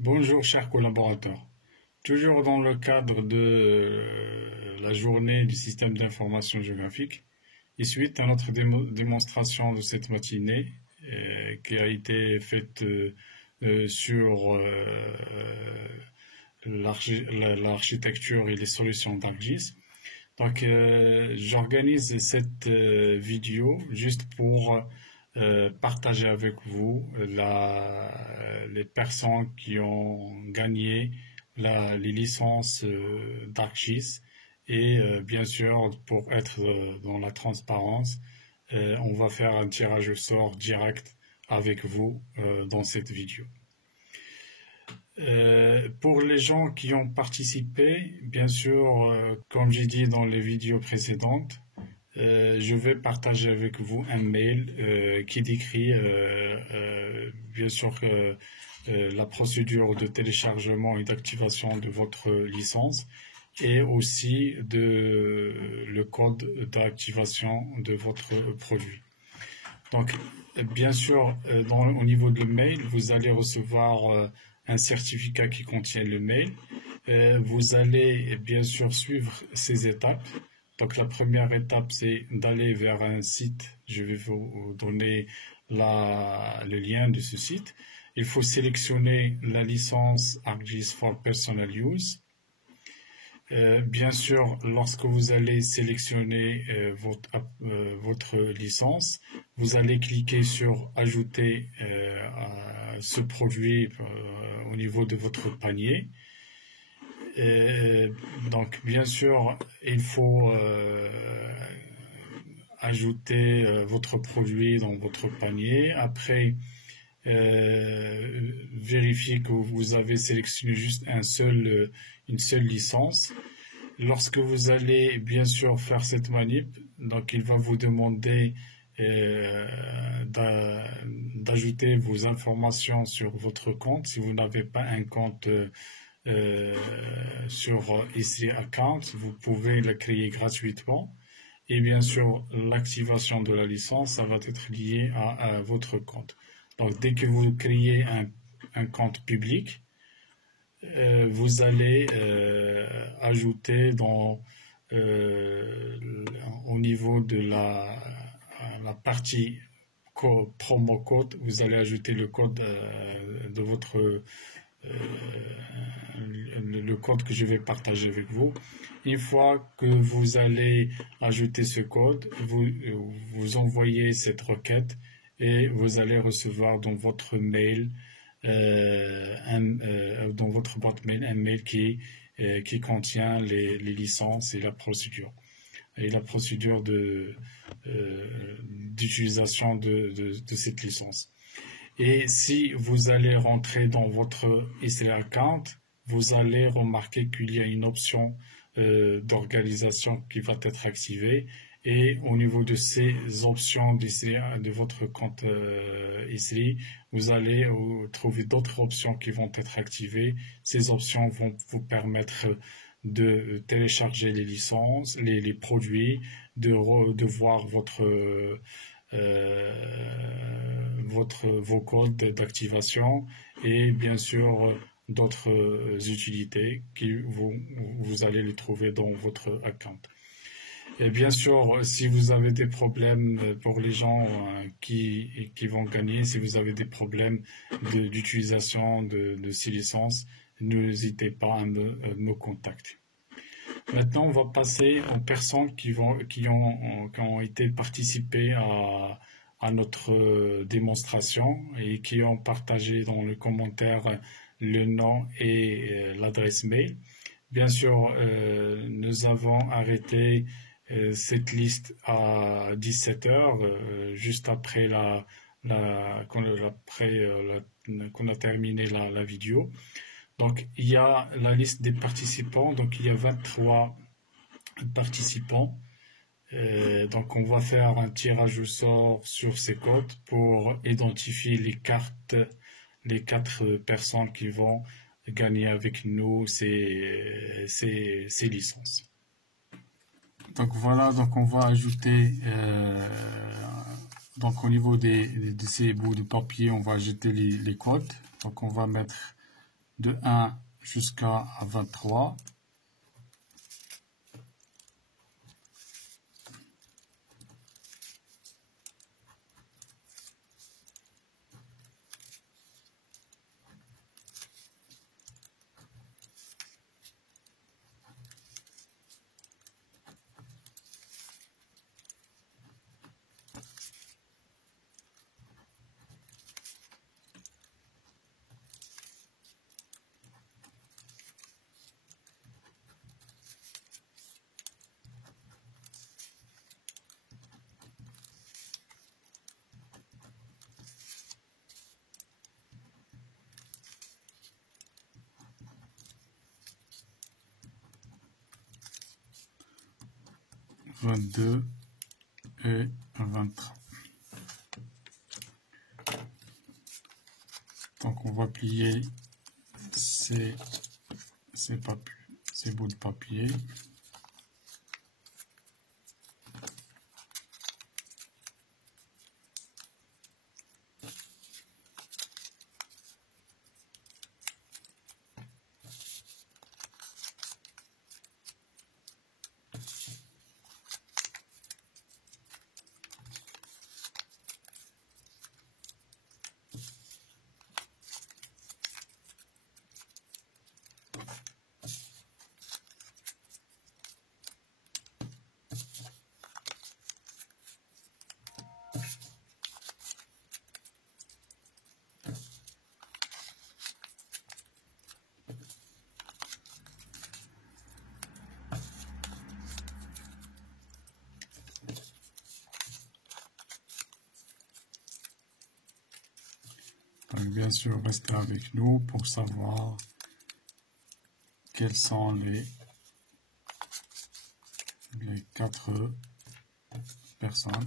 Bonjour chers collaborateurs. Toujours dans le cadre de la journée du système d'information géographique et suite à notre démonstration de cette matinée qui a été faite sur l'architecture et les solutions d'ArcGIS. Donc j'organise cette vidéo juste pour partager avec vous les personnes qui ont gagné les licences d'ArcGIS et bien sûr pour être dans la transparence, on va faire un tirage au sort direct avec vous dans cette vidéo. Pour les gens qui ont participé, bien sûr, comme j'ai dit dans les vidéos précédentes, je vais partager avec vous un mail qui décrit bien sûr la procédure de téléchargement et d'activation de votre licence et aussi le code d'activation de votre produit. Donc, bien sûr, au niveau du mail, vous allez recevoir un certificat qui contient le mail. Vous allez bien sûr suivre ces étapes. Donc la première étape, c'est d'aller vers un site. Je vais vous donner le lien de ce site. Il faut sélectionner la licence ArcGIS for Personal Use. Bien sûr, lorsque vous allez sélectionner votre licence, vous allez cliquer sur Ajouter ce produit au niveau de votre panier. Donc, bien sûr, il faut ajouter votre produit dans votre panier. Après, vérifiez que vous avez sélectionné juste une seule licence. Lorsque vous allez bien sûr faire cette manip, donc il va vous demander d'ajouter vos informations sur votre compte. Si vous n'avez pas un compte sur Esri Account, vous pouvez le créer gratuitement. Et bien sûr, l'activation de la licence, ça va être lié à votre compte. Donc, dès que vous créez un compte public, vous allez ajouter au niveau de la partie promo code, vous allez ajouter le code de votre le code que je vais partager avec vous. Une fois que vous allez ajouter ce code, vous envoyez cette requête et vous allez recevoir dans votre mail, dans votre boîte mail, un mail qui contient les licences et la procédure. Et la procédure d'utilisation de cette licence. Et si vous allez rentrer dans votre Esri Account, vous allez remarquer qu'il y a une option d'organisation qui va être activée. Et au niveau de ces options de votre compte Esri, vous allez trouver d'autres options qui vont être activées. Ces options vont vous permettre de télécharger les licences, les produits, de voir vos codes d'activation et bien sûr d'autres utilités qui vous allez les trouver dans votre account. Et bien sûr, si vous avez des problèmes pour les gens qui vont gagner, si vous avez des problèmes d'utilisation de ces licences, n'hésitez pas à me contacter. Maintenant, on va passer aux personnes qui ont été participées à notre démonstration et qui ont partagé dans le commentaire le nom et l'adresse mail. Bien sûr, nous avons arrêté cette liste à 17 heures, juste après qu'on a terminé la vidéo. Donc, il y a la liste des participants. Donc, il y a 23 participants. Donc, on va faire un tirage au sort sur ces codes pour identifier les 4 personnes qui vont gagner avec nous ces licences. Donc, voilà. Donc, on va ajouter donc au niveau de ces bouts de papier, on va ajouter les codes. Donc, on va mettre de 1 jusqu'à 23. « 22 et 23. Donc on va plier ces bouts de papier. Donc, bien sûr, restez avec nous pour savoir quelles sont les 4 personnes.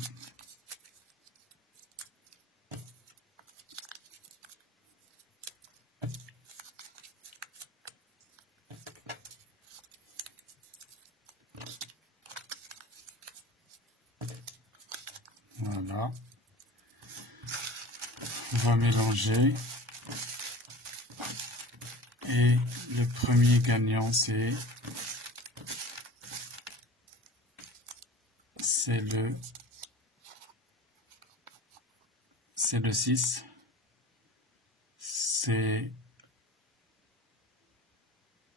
Voilà. On va mélanger. Et le premier gagnant, c'est le 6. C'est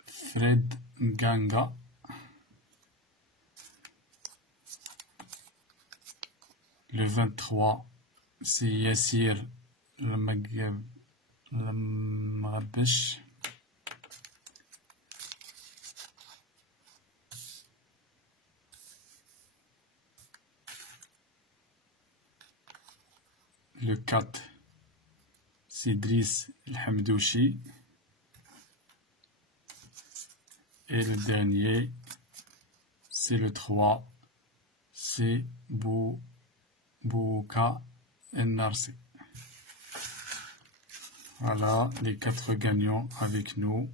Fred Ganga. Le 23, c'est Yassir Lamrabesh. Le 4, c'est Driss El-Hamdouchi. Et le dernier, c'est le 3, c'est Bouka El-Narsi. Voilà les 4 gagnants avec nous.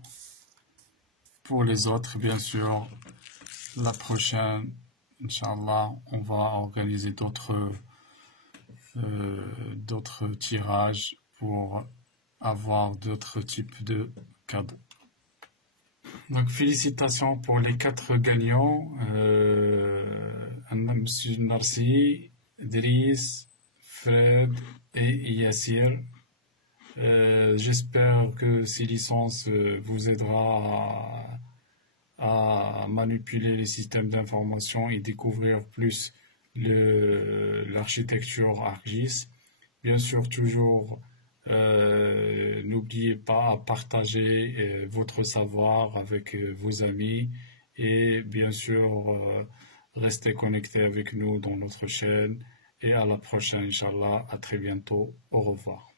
Pour les autres, bien sûr, la prochaine, Inch'Allah, on va organiser d'autres tirages pour avoir d'autres types de cadeaux. Donc félicitations pour les 4 gagnants, M. Narsi, Driss, Fred et Yassir. J'espère que ces licences vous aidera à manipuler les systèmes d'information et découvrir plus l'architecture ArcGIS. Bien sûr, toujours n'oubliez pas à partager votre savoir avec vos amis et bien sûr restez connectés avec nous dans notre chaîne et à la prochaine, Inch'Allah. À très bientôt. Au revoir.